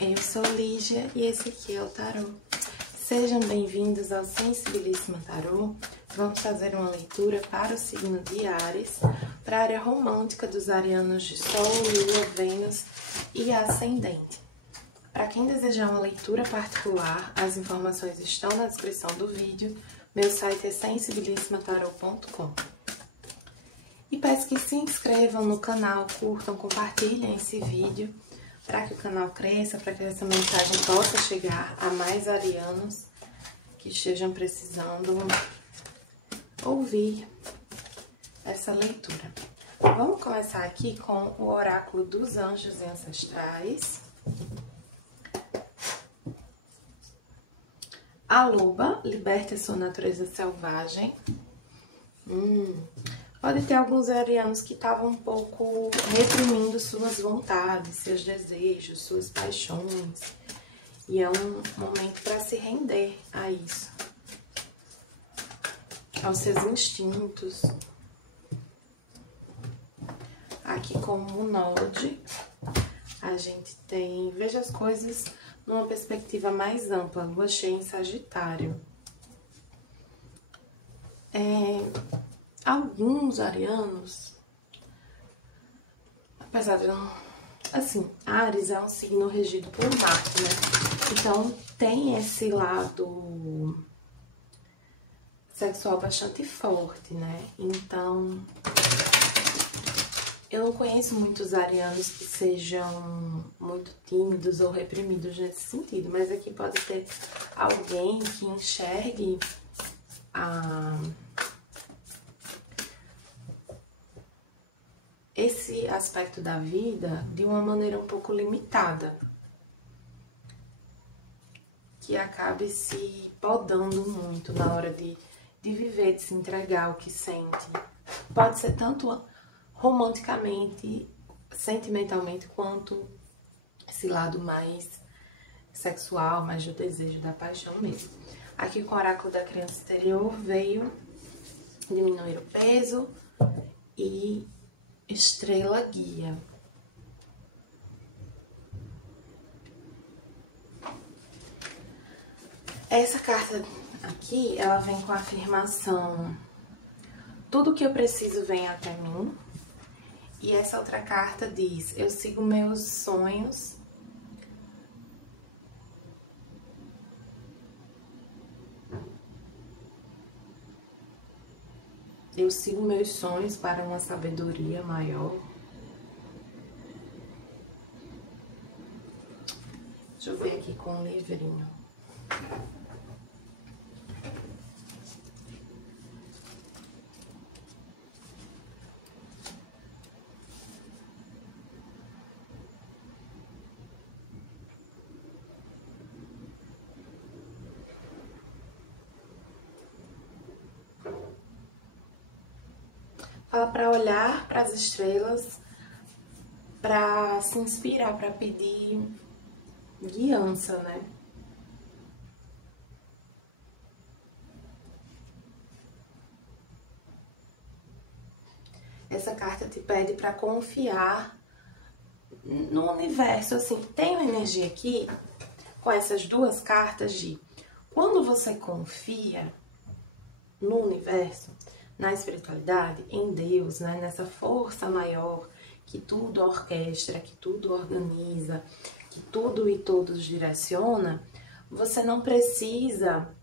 eu sou Lígia e esse aqui é o Tarô. Sejam bem-vindos ao Sensibilíssima Tarô. Vamos fazer uma leitura para o signo de Áries, para a área romântica dos arianos de Sol, Lua, Vênus e Ascendente. Para quem desejar uma leitura particular, as informações estão na descrição do vídeo. Meu site é sensibilissimataroT.com. E peço que se inscrevam no canal, curtam, compartilhem esse vídeo para que o canal cresça, para que essa mensagem possa chegar a mais arianos que estejam precisando ouvir essa leitura. Vamos começar aqui com o oráculo dos anjos e ancestrais. A loba, liberte a sua natureza selvagem. Pode ter alguns arianos que estavam um pouco reprimindo suas vontades, seus desejos, suas paixões. E é um momento para se render a isso, aos seus instintos. Aqui como Node, a gente tem, veja as coisas numa perspectiva mais ampla, lua cheia em Sagitário. Alguns arianos, apesar de não... Assim, Áries é um signo regido por Marte, né? Então, tem esse lado sexual bastante forte, né? Então, eu não conheço muitos arianos que sejam muito tímidos ou reprimidos nesse sentido, mas aqui pode ter alguém que enxergue esse aspecto da vida de uma maneira um pouco limitada, que acabe se podando muito na hora de viver, de se entregar ao que sente. Pode ser tanto romanticamente, sentimentalmente, quanto esse lado mais sexual, mais do desejo, da paixão mesmo. Aqui com o oráculo da criança interior veio diminuir o peso e estrela guia. Essa carta aqui, ela vem com a afirmação: tudo que eu preciso vem até mim. E essa outra carta diz: eu sigo meus sonhos. Eu sigo meus sonhos para uma sabedoria maior. Deixa eu ver aqui com um livrinho. Fala para olhar para as estrelas, para se inspirar, para pedir guiança, né? Essa carta te pede para confiar no universo, assim. Tem uma energia aqui com essas duas cartas de quando você confia no universo, na espiritualidade, em Deus, né? Nessa força maior que tudo orquestra, que tudo organiza, que tudo e todos direciona, você não precisa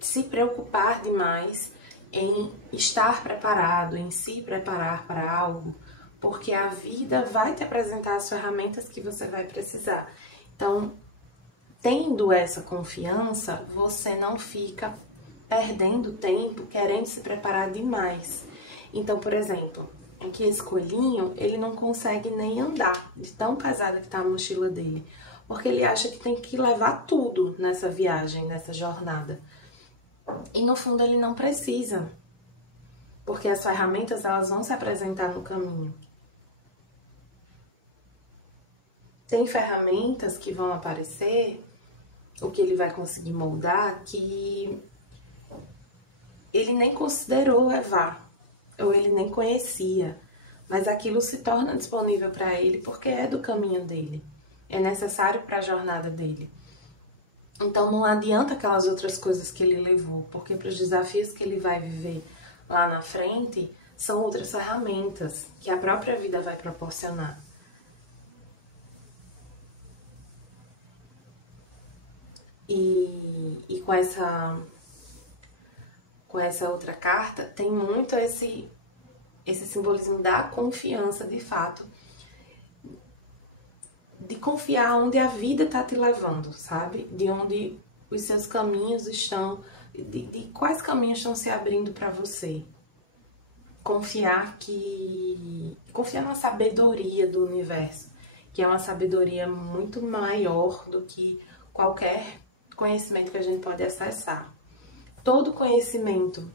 se preocupar demais em estar preparado, em se preparar para algo, porque a vida vai te apresentar as ferramentas que você vai precisar. Então, tendo essa confiança, você não fica perdendo tempo querendo se preparar demais. Então, por exemplo, aqui esse coelhinho, ele não consegue nem andar, de tão pesada que tá a mochila dele, porque ele acha que tem que levar tudo nessa viagem, nessa jornada. E no fundo ele não precisa, porque as ferramentas elas vão se apresentar no caminho. Tem ferramentas que vão aparecer, o que ele vai conseguir moldar, que ele nem considerou levar, ou ele nem conhecia. mas aquilo se torna disponível para ele porque é do caminho dele, é necessário para a jornada dele. Então não adianta aquelas outras coisas que ele levou, porque para os desafios que ele vai viver lá na frente, são outras ferramentas que a própria vida vai proporcionar. E com essa outra carta, tem muito esse simbolismo da confiança, de fato, de confiar onde a vida está te levando, sabe? De onde os seus caminhos estão, de quais caminhos estão se abrindo para você. Confiar na sabedoria do universo, que é uma sabedoria muito maior do que qualquer conhecimento que a gente pode acessar. Todo conhecimento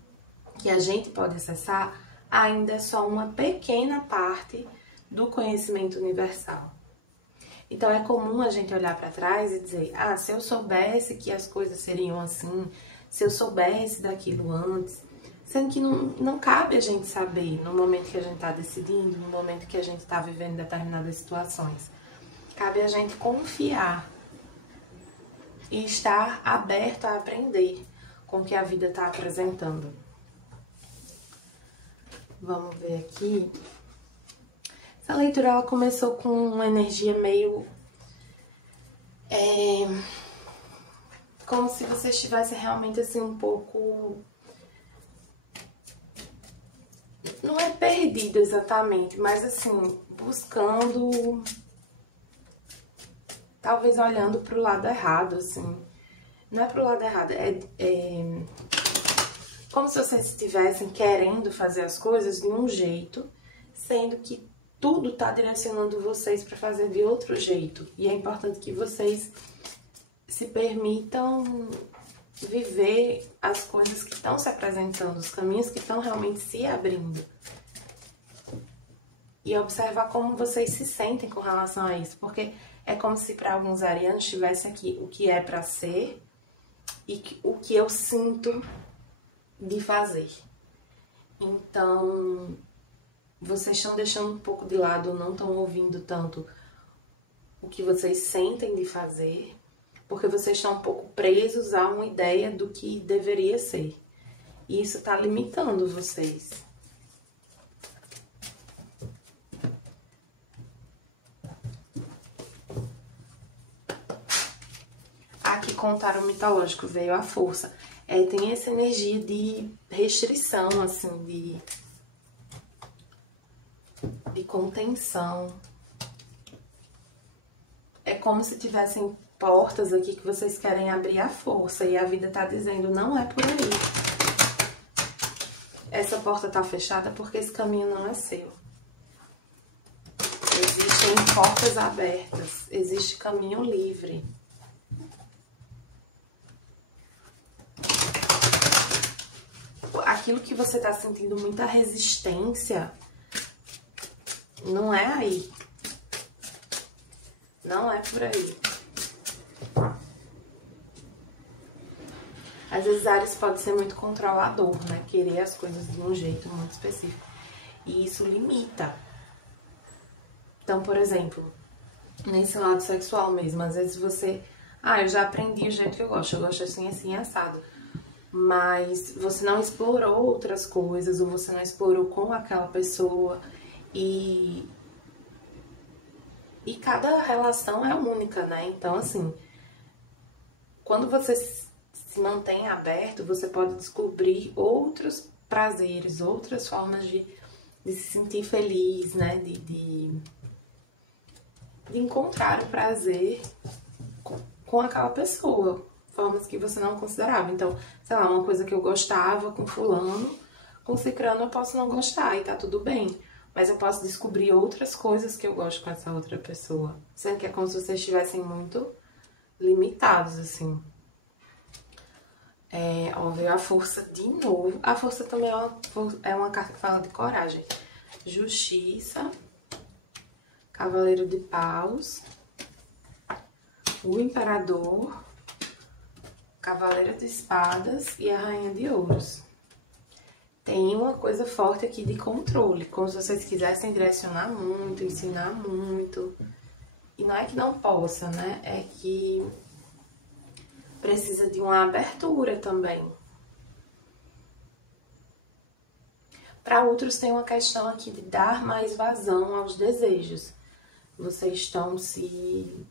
que a gente pode acessar ainda é só uma pequena parte do conhecimento universal. Então é comum a gente olhar para trás e dizer, ah, se eu soubesse que as coisas seriam assim, se eu soubesse daquilo antes, sendo que não cabe a gente saber no momento que a gente está decidindo, no momento que a gente está vivendo determinadas situações. Cabe a gente confiar e estar aberto a aprender com o que a vida está apresentando. Vamos ver aqui. Essa leitura ela começou com uma energia meio... como se você estivesse realmente assim um pouco... Não é perdido exatamente, mas assim, buscando... Talvez olhando pro lado errado, assim. Não é pro lado errado, é como se vocês estivessem querendo fazer as coisas de um jeito, sendo que tudo tá direcionando vocês para fazer de outro jeito. E é importante que vocês se permitam viver as coisas que estão se apresentando, os caminhos que estão realmente se abrindo. E observar como vocês se sentem com relação a isso, porque é como se para alguns arianos tivesse aqui o que é para ser e o que eu sinto de fazer. Então, vocês estão deixando um pouco de lado, não estão ouvindo tanto o que vocês sentem de fazer, porque vocês estão um pouco presos a uma ideia do que deveria ser. E isso está limitando vocês. Aqui com o tarô mitológico veio a força. Tem essa energia de restrição, assim, de contenção. É como se tivessem portas aqui que vocês querem abrir à força e a vida tá dizendo, não é por aí. Essa porta tá fechada porque esse caminho não é seu. Existem portas abertas, existe caminho livre. Aquilo que você tá sentindo muita resistência, não é aí. Não é por aí. Às vezes Áries pode ser muito controlador, né? Querer as coisas de um jeito muito específico. E isso limita. Então, por exemplo, nesse lado sexual mesmo, às vezes você... Ah, eu já aprendi o jeito que eu gosto assim, assim, assado. Mas você não explorou outras coisas, ou você não explorou com aquela pessoa. E cada relação é única, né? Então, assim, quando você se mantém aberto, você pode descobrir outros prazeres, outras formas de se sentir feliz, né? De encontrar o prazer com aquela pessoa. Formas que você não considerava. Então, sei lá, uma coisa que eu gostava com fulano, com cicrano eu posso não gostar e tá tudo bem. Mas eu posso descobrir outras coisas que eu gosto com essa outra pessoa. Sendo que é como se vocês estivessem muito limitados, assim. Ó, veio a força de novo. A força também é uma carta que fala de coragem. Justiça. Cavaleiro de Paus. O Imperador. Cavaleiro de Espadas e a Rainha de Ouros. tem uma coisa forte aqui de controle, como se vocês quisessem direcionar muito, ensinar muito. E não é que não possa, né? É que precisa de uma abertura também. Para outros tem uma questão aqui de dar mais vazão aos desejos. Vocês estão se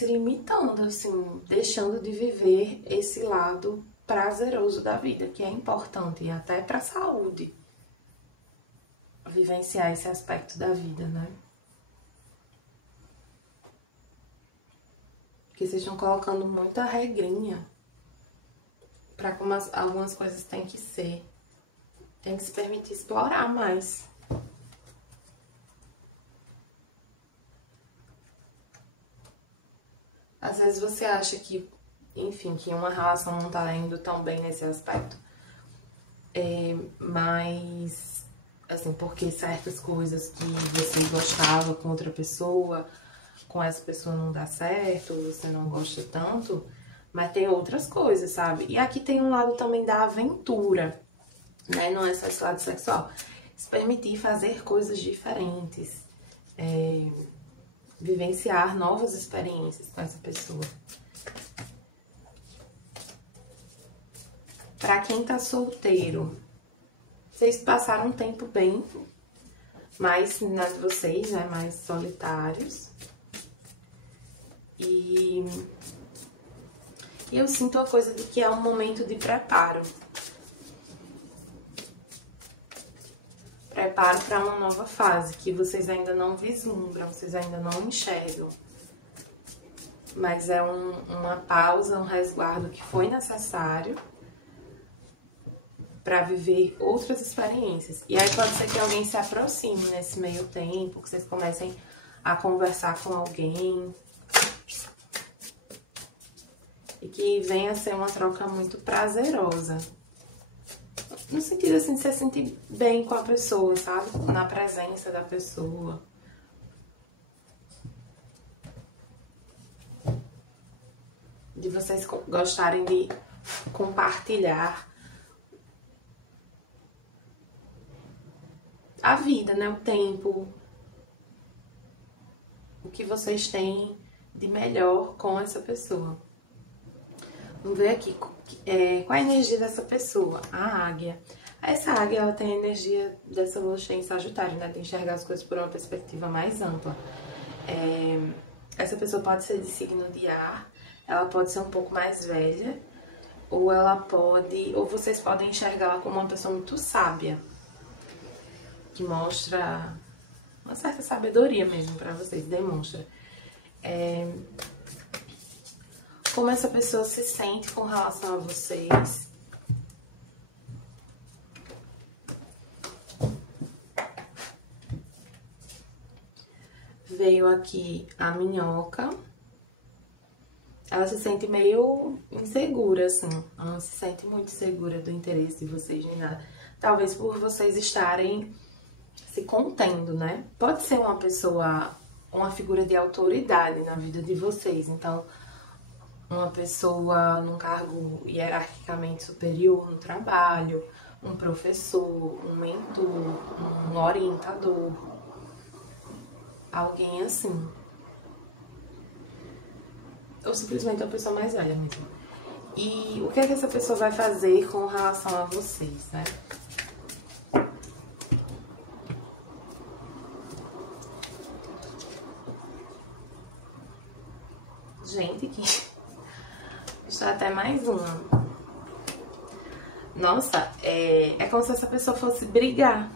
limitando, assim, deixando de viver esse lado prazeroso da vida, que é importante, e até para a saúde, vivenciar esse aspecto da vida, né? Porque vocês estão colocando muita regrinha para como algumas coisas têm que ser. Tem que se permitir explorar mais. Às vezes você acha que, enfim, que uma relação não tá indo tão bem nesse aspecto. Mas, assim, porque certas coisas que você gostava com outra pessoa, com essa pessoa não dá certo, você não gosta tanto, mas tem outras coisas, sabe? E aqui tem um lado também da aventura, né? Não é só esse lado sexual. Se permitir fazer coisas diferentes, vivenciar novas experiências com essa pessoa. Pra quem tá solteiro, vocês passaram um tempo bem, mais na de vocês, né? Mais solitários. E eu sinto a coisa de que é um momento de preparo. Preparo para uma nova fase, que vocês ainda não vislumbram, vocês ainda não enxergam. Mas é uma pausa, um resguardo que foi necessário para viver outras experiências. E aí pode ser que alguém se aproxime nesse meio tempo, que vocês comecem a conversar com alguém. E que venha a ser uma troca muito prazerosa. No sentido, assim, de você sentir bem com a pessoa, sabe? Na presença da pessoa. De vocês gostarem de compartilhar a vida, né? O tempo. O que vocês têm de melhor com essa pessoa. Vamos ver aqui qual é a energia dessa pessoa. A águia. Essa águia, ela tem a energia dessa lua cheia em Sagitário, né? De enxergar as coisas por uma perspectiva mais ampla. Essa pessoa pode ser de signo de ar, ela pode ser um pouco mais velha, ou vocês podem enxergá-la como uma pessoa muito sábia, que mostra uma certa sabedoria mesmo pra vocês, demonstra. Como essa pessoa se sente com relação a vocês. Veio aqui a minhoca. Ela se sente meio insegura, assim. Ela não se sente muito segura do interesse de vocês nem nada. Talvez por vocês estarem se contendo, né? Pode ser uma pessoa, uma figura de autoridade na vida de vocês. Então, uma pessoa num cargo hierarquicamente superior no trabalho, um professor, um mentor, um orientador, alguém assim. Ou simplesmente uma pessoa mais velha mesmo. E o que é que essa pessoa vai fazer com relação a vocês, né? Gente, que... Deixa eu até mais uma. Nossa, é como se essa pessoa fosse brigar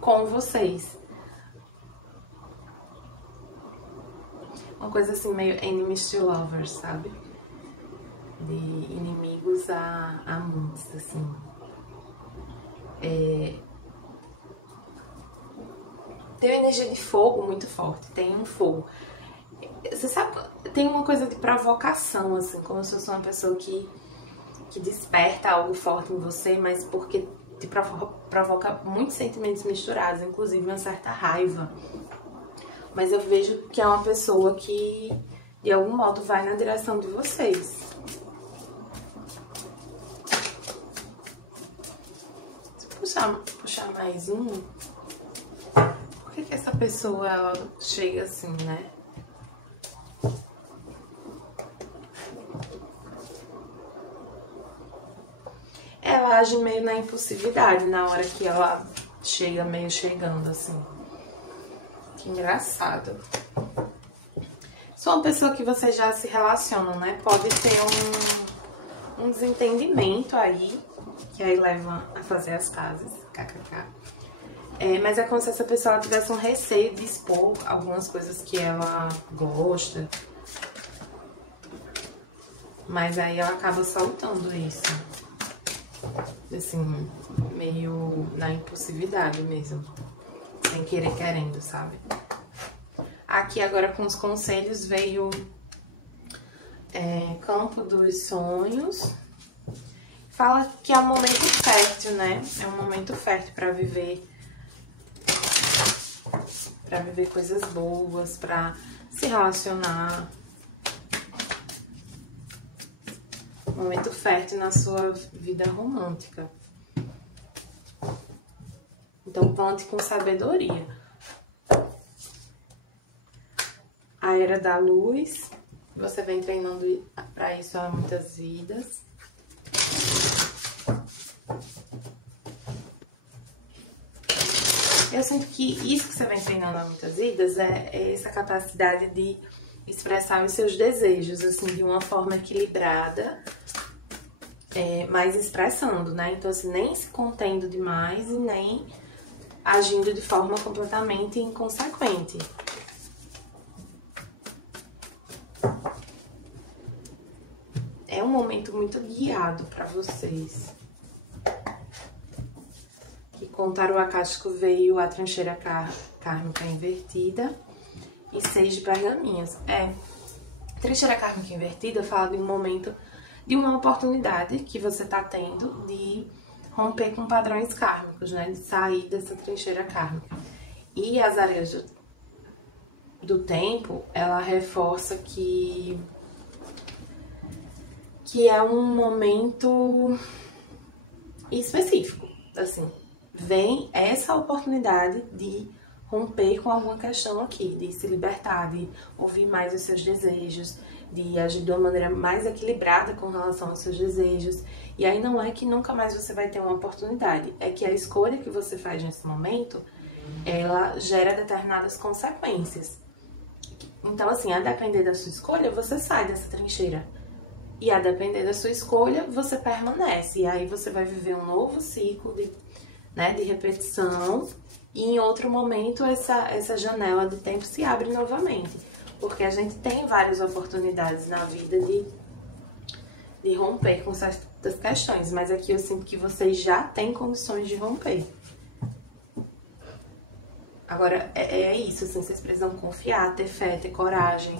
com vocês. Uma coisa assim, meio enemies to lovers, sabe? De inimigos a amantes, assim. Tem uma energia de fogo muito forte, tem um fogo. Você sabe, tem uma coisa de provocação, assim, como se fosse uma pessoa que desperta algo forte em você, mas porque te provoca muitos sentimentos misturados, inclusive uma certa raiva. Mas eu vejo que é uma pessoa que, de algum modo, vai na direção de vocês. puxar mais um. Por que essa pessoa ela chega assim, né? Ela age meio na impulsividade na hora que ela chega, meio chegando assim. Que engraçado. Sou uma pessoa que vocês já se relacionam, né? Pode ter um desentendimento aí, que aí leva a fazer as pazes, kkk. Mas é como se essa pessoa tivesse um receio de expor algumas coisas que ela gosta. Mas aí ela acaba soltando isso. Assim, meio na impulsividade mesmo. Sem querer querendo, sabe? Aqui agora com os conselhos veio Campo dos Sonhos. Fala que é um momento fértil, né? É um momento fértil pra viver coisas boas, pra se relacionar. Momento fértil na sua vida romântica. Então, conte com sabedoria. A Era da Luz. Você vem treinando para isso há muitas vidas. Eu sinto que isso que você vem treinando há muitas vidas é essa capacidade de expressar os seus desejos, assim, de uma forma equilibrada, mas expressando, né? Então, assim, nem se contendo demais e nem agindo de forma completamente inconsequente. É um momento muito guiado para vocês. Que com o tarô acástico veio a trincheira kármica invertida e 6 de pergaminhos. Trincheira kármica invertida fala de um momento, de uma oportunidade que você tá tendo de romper com padrões kármicos, né? De sair dessa trincheira kármica. E as areias do tempo, ela reforça que é um momento específico, assim. Vem essa oportunidade de romper com alguma questão aqui, de se libertar, de ouvir mais os seus desejos, de agir de uma maneira mais equilibrada com relação aos seus desejos. E aí não é que nunca mais você vai ter uma oportunidade, é que a escolha que você faz nesse momento, ela gera determinadas consequências. Então, assim, a depender da sua escolha, você sai dessa trincheira. E a depender da sua escolha, você permanece. E aí você vai viver um novo ciclo de repetição. E em outro momento, essa janela de tempo se abre novamente. Porque a gente tem várias oportunidades na vida de romper com certas questões. Mas aqui eu sinto que vocês já têm condições de romper. Agora, é isso, assim, vocês precisam confiar, ter fé, ter coragem.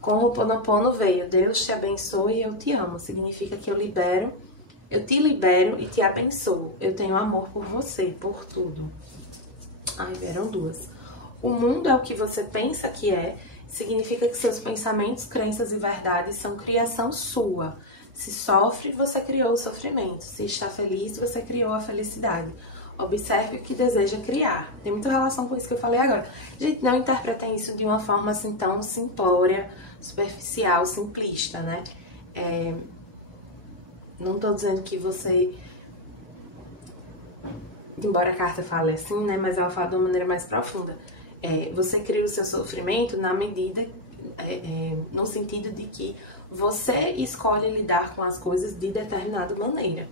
Com o Ho'oponopono veio, Deus te abençoe e eu te amo. Significa que eu te libero e te abençoo. Eu tenho amor por você, por tudo. Ai, vieram duas. O mundo é o que você pensa que é. Significa que seus pensamentos, crenças e verdades são criação sua. Se sofre, você criou o sofrimento. Se está feliz, você criou a felicidade. Observe o que deseja criar. Tem muita relação com isso que eu falei agora. Gente, não interpretem isso de uma forma assim tão simplória, superficial, simplista, né? Não tô dizendo que você... Embora a carta fale assim, né? Mas ela fala de uma maneira mais profunda. Você cria o seu sofrimento na medida... no sentido de que você escolhe lidar com as coisas de determinada maneira.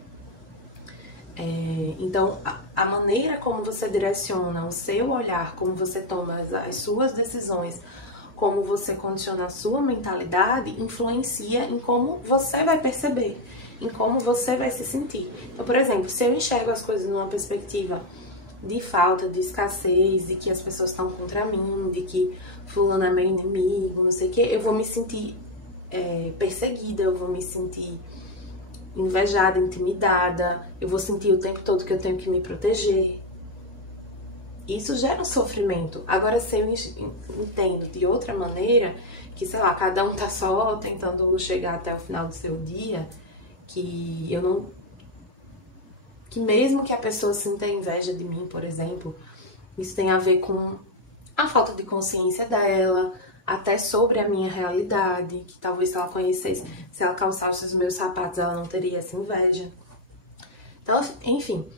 Então, a maneira como você direciona o seu olhar, como você toma as suas decisões, como você condiciona a sua mentalidade, influencia em como você vai perceber, em como você vai se sentir. Então, por exemplo, se eu enxergo as coisas numa perspectiva de falta, de escassez, de que as pessoas estão contra mim, de que fulano é meu inimigo, não sei o que, eu vou me sentir perseguida, eu vou me sentir invejada, intimidada, eu vou sentir o tempo todo que eu tenho que me proteger. Isso gera um sofrimento. Agora, se eu entendo de outra maneira, que, sei lá, cada um tá só tentando chegar até o final do seu dia, que eu que mesmo que a pessoa sinta inveja de mim, por exemplo, isso tem a ver com a falta de consciência dela, até sobre a minha realidade, que talvez se ela conhecesse, se ela calçasse os meus sapatos, ela não teria essa inveja. Então, enfim,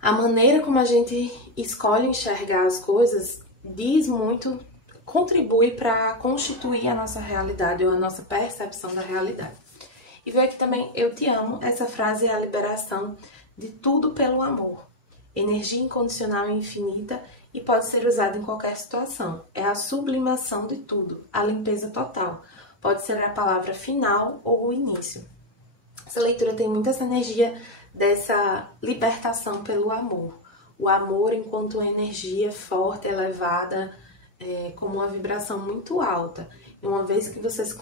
a maneira como a gente escolhe enxergar as coisas diz muito, contribui para constituir a nossa realidade ou a nossa percepção da realidade. E veio aqui também, eu te amo, essa frase é a liberação de tudo pelo amor. Energia incondicional e infinita e pode ser usada em qualquer situação. É a sublimação de tudo, a limpeza total. Pode ser a palavra final ou o início. Essa leitura tem muita essa energia dessa libertação pelo amor. O amor enquanto energia forte, elevada, como uma vibração muito alta. E uma vez que você se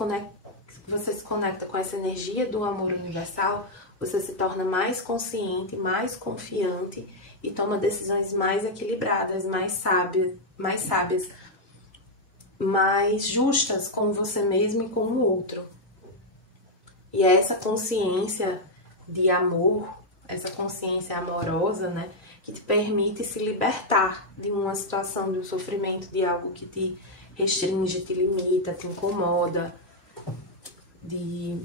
conecta com essa energia do amor universal, você se torna mais consciente, mais confiante e toma decisões mais equilibradas, mais sábias, mais justas com você mesmo e com o outro. E é essa consciência de amor, essa consciência amorosa, né, que te permite se libertar de uma situação, de um sofrimento, de algo que te restringe, te limita, te incomoda, de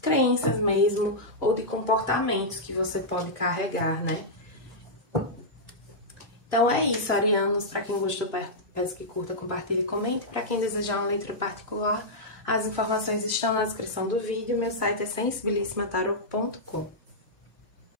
crenças mesmo, ou de comportamentos que você pode carregar, né? Então é isso, arianos. Para quem gostou, peço que curta, compartilhe e comente. Para quem desejar uma leitura particular, as informações estão na descrição do vídeo. Meu site é sensibilissimatarot.com.